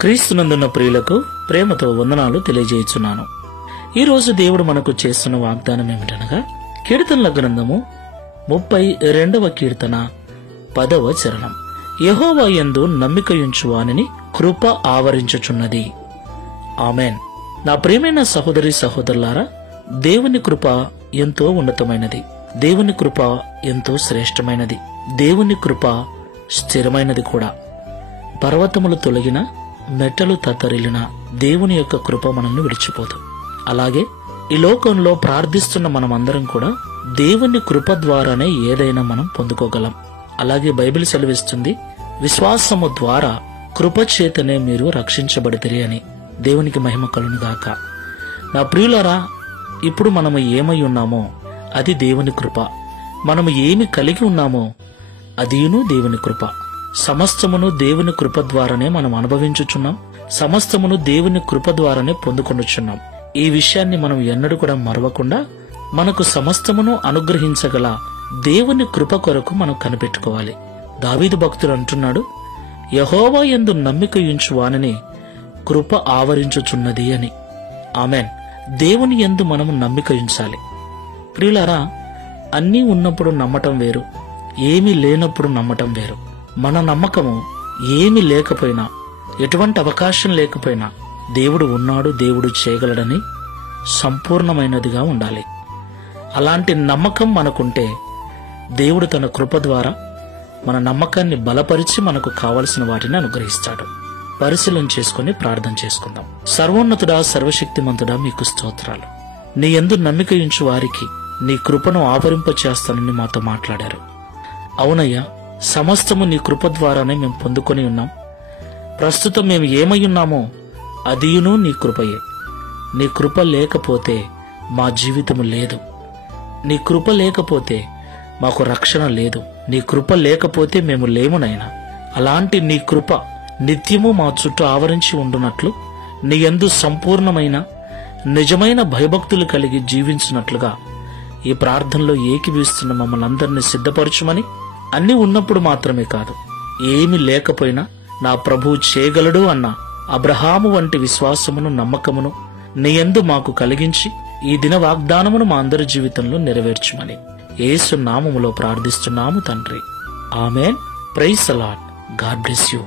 క్రీస్తునందున్న ప్రియులకు ప్రేమతో వందనాలు తెలియజేయుచున్నాను. ఈరోజు దేవుడు మనకు చేస్తున్న వాగ్దానం ఏమిటనగా, కీర్తనల గ్రంథము 32వ కీర్తన 10వ చరణం. యెహోవా యందు నమ్మికయుంచు వానిని కృప ఆవరించుచున్నది. ఆమెన్. నా ప్రియమైన సహోదరి సహోదరులారా, దేవుని కృప ఎంతో ఉన్నతమైనది. దేవుని కృప ఎంతో శ్రేష్టమైనది. దేవుని కృప స్థిరమైనది కూడా. పర్వతములు తొలగిన, మెట్టలు తత్తరిల్లిన దేవుని యొక్క కృప మనల్ని విడిచిపోదు. అలాగే ఈ లోకంలో ప్రార్థిస్తున్న మనమందరం కూడా దేవుని కృప ద్వారానే ఏదైనా మనం పొందుకోగలం. అలాగే బైబిల్ సెలవిస్తుంది, విశ్వాసము ద్వారా కృప చేతనే మీరు రక్షించబడితిరి అని. దేవునికి మహిమ కలుగునుగాక. నా ప్రియులారా, ఇప్పుడు మనము ఏమై ఉన్నామో అది దేవుని కృప. మనము ఏమి కలిగి ఉన్నామో అదియును దేవుని కృప. సమస్తమును దేవుని కృప ద్వారానే మనం అనుభవించుచున్నాం. సమస్తమును దేవుని కృప ద్వారానే పొందుకొనుచున్నాం. ఈ విషయాన్ని మనం ఎన్నడూ కూడా మరవకుండా మనకు సమస్తమును అనుగ్రహించగల దేవుని కృప కొరకు మనం కనిపెట్టుకోవాలి. దావీదు భక్తుడు అంటున్నాడు, యెహోవా యందు నమ్మికయుంచు వానిని కృప ఆవరించుచున్నది అని. ఆమెన్. దేవుని యందు మనము నమ్మికయుంచాలి. ప్రియులారా, అన్నీ ఉన్నప్పుడు నమ్మటం వేరు, ఏమీ లేనప్పుడు నమ్మటం వేరు. మన నమ్మకము ఏమీ లేకపోయినా, ఎటువంటి అవకాశం లేకపోయినా దేవుడు ఉన్నాడు, దేవుడు చేయగలడని సంపూర్ణమైనదిగా ఉండాలి. అలాంటి నమ్మకం మనకుంటే దేవుడు తన కృప ద్వారా మన నమ్మకాన్ని బలపరిచి మనకు కావలసిన వాటిని అనుగ్రహిస్తాడు. పరిశీలన చేసుకుని ప్రార్థన చేసుకుందాం. సర్వోన్నతుడా, సర్వశక్తిమంతుడా, మీకు స్తోత్రాలు. నీ యందు నమ్మికయుంచు వారికి నీ కృపను ఆవరింపచేస్తానని మాతో మాట్లాడారు. అవునయ్యా, సమస్తము నీ కృప ద్వారానే మేము పొందుకొని ఉన్నాం. ప్రస్తుతం మేము ఏమై ఉన్నామో అదియును నీ కృపయే. నీ కృప లేకపోతే మా జీవితము లేదు. నీ కృప లేకపోతే మాకు రక్షణ లేదు. నీ కృప లేకపోతే మేము లేమునైనా. అలాంటి నీ కృప నిత్యము మా చుట్టూ ఆవరించి ఉండునట్లు, నీ యందు సంపూర్ణమైన నిజమైన భయభక్తులు కలిగి జీవించినట్లుగా ఈ ప్రార్థనలో ఏకీభవిస్తున్న మమ్మల్ని అందరినీ సిద్ధపరచుమని, అన్ని ఉన్నప్పుడు మాత్రమే కాదు, ఏమి లేకపోయినా నా ప్రభువు చేయగలడు అన్న అబ్రహాము వంటి విశ్వాసమును, నమ్మకమును నీ యందు మాకు కలిగించి ఈ దిన వాగ్దానమును మా అందరి జీవితంలో నెరవేర్చుమని యేసు నామములో ప్రార్థిస్తున్నాము తండ్రి. Amen. Praise the Lord. God bless you.